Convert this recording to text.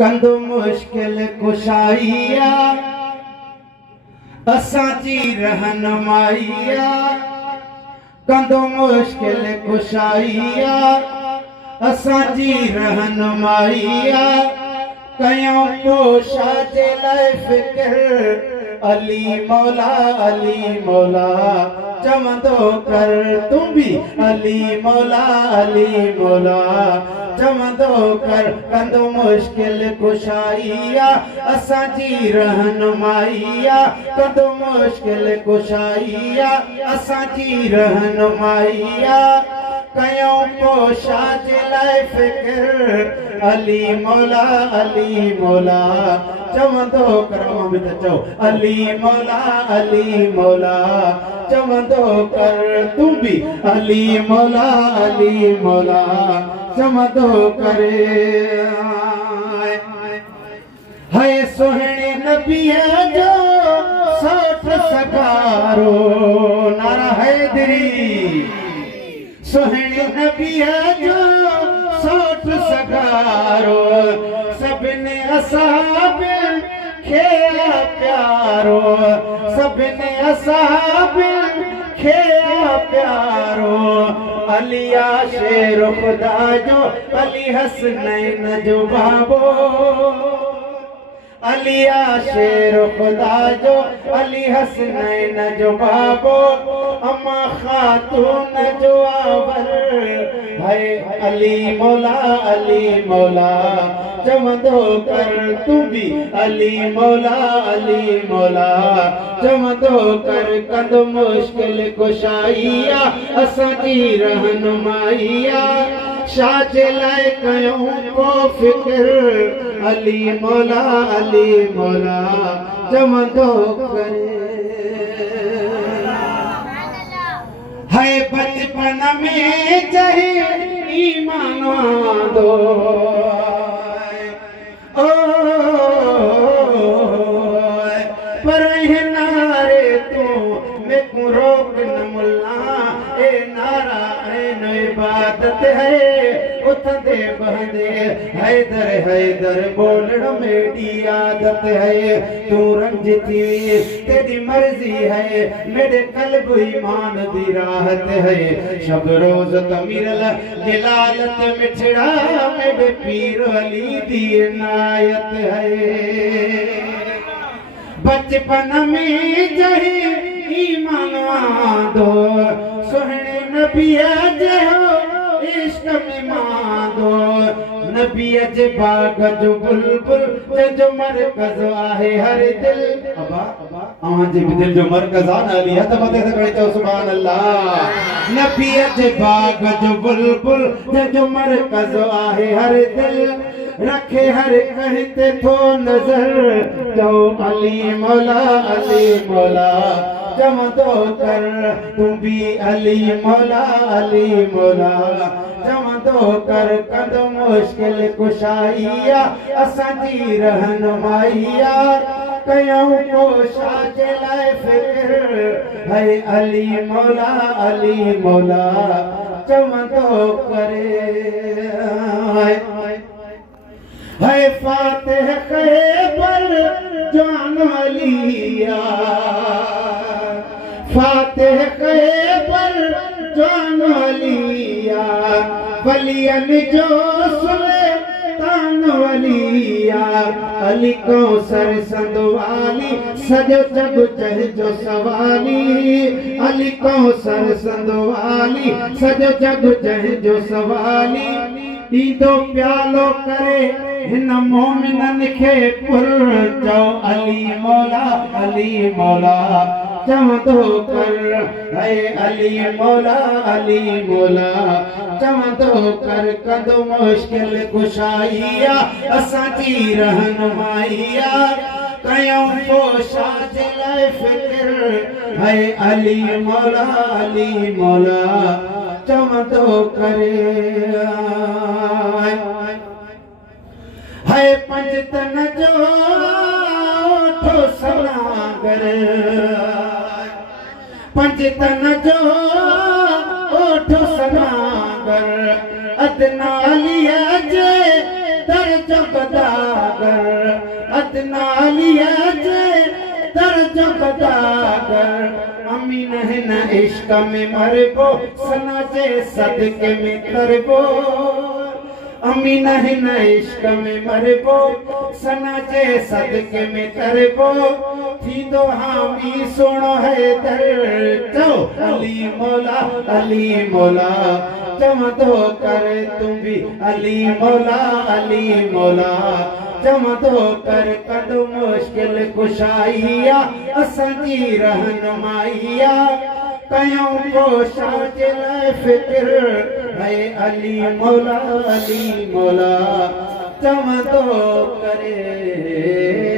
कंदो मुश्किल कुशाइया असांजी रहनुमाइया कंदो मुश्किल कुशाइया असांजी रहनुमाइया कयूं पोशा जे लाइ फिक्र अली मौला चवंदो कर तूं भी अली मौला चवंदो कर कंदो मुश्किल कुशाइया असांजी रहनुमाइया कंदो मुश्किल कुशाइया असांजी रहनुमाइया कयूं पोशा जे लाइ फिक्र अली मौला चवंदो कर भी त चओ अली मौला चवंदो कर तूं भी अली मौला चवंदो करे है सुहिणे नबीअ जो सोठ सगारो नारा हैदरी सुहिणे नबीअ जो सोठ सगारो सभिनी असाब खे प्यारो सभिनी असाब खे प्यारो अलिया शेर खुदा जो अली हसनैन जो बाबो अलिया शेर खुदा जो अली हसनैन जो बाबो अम्मा खातून जो आवर है अली मौला चवंदो कर तूं भी अली मौला चवंदो कर कंदो मुश्किल कुशाइया असांजी रहनुमाइया शाह जे लाइ कयूं को फिक्र अली मौला चवंदो करे है बचपन में चाहे ईमान दो पर नारे तू मैं को रोक न मुल्ला ए नारायण इबादत है उठंदे बहंदे हैदर बोलण मेरी आदत है तू रंज थी तेरी मर्जी है मेरे कल्ब ईमान दी राहत है शब रोज तमीरल जलालत मिठड़ा मेरे पीर अली दी इनायत है बचपन में जही ईमान दो सुहिणे नबीअ जो इश्क में मांदो नबीअ जे बाग जो बुलबुल जो मरकज़ आहे हर दिल अबा अवांजे भी दिल जो मरकज़ आहे न अली हथ मथे से खणी चओ सुभान अल्लाह नबीअ जे बाग जो बुलबुल जो मरकज़ आहे हर दिल रखे हर कहीं ते थो नजर चओ अली मौला चवंदो कर तूं भी अली मौला चवंदो कर कंदो मुश्किल कुशाइया असांजी रहनुमाइया कयूं कोशा जे लाइ फिक्र है अली मौला चवंदो करे है फातिह कहे पर जान अलिया फातिह कहे पर जान अलिया वलियन जो सुल्तान वलिया अली कौसर संदवाली सजो जग चह जो सवाली अली कौसर संदवाली सजो जग चह जो सवाली ईदो प्यालो करे हिन मोमिनन खे पुर चओ अली मौला चवंदो कर है अली मौला चवंदो कर कंदो मुश्किल कुशाइया असांजी रहनुमाइया कयूं पोशा जे लाइ फिक्र है अली मौला चवंदो करे है पंजतन जो ठो सलागर पंजतन जो ओठो सलागर अदनालिया जे दर जो बदा अदनालिया जे दर्जो कदागर अमीन है न इश्क में मरबो सना जे सदके में तरबो अमीन है न इश्क में मरबो सना जे सदके में तरबो थी दो हामी सुनो है दर चो अली मौला जम तो कर तुम भी अली मौला जम तो कर कद मुश्किल कुशाइया असांजी रहनुमाइया कयूं कोशा जे लाइ फिक्र है अली मौला जम तो करे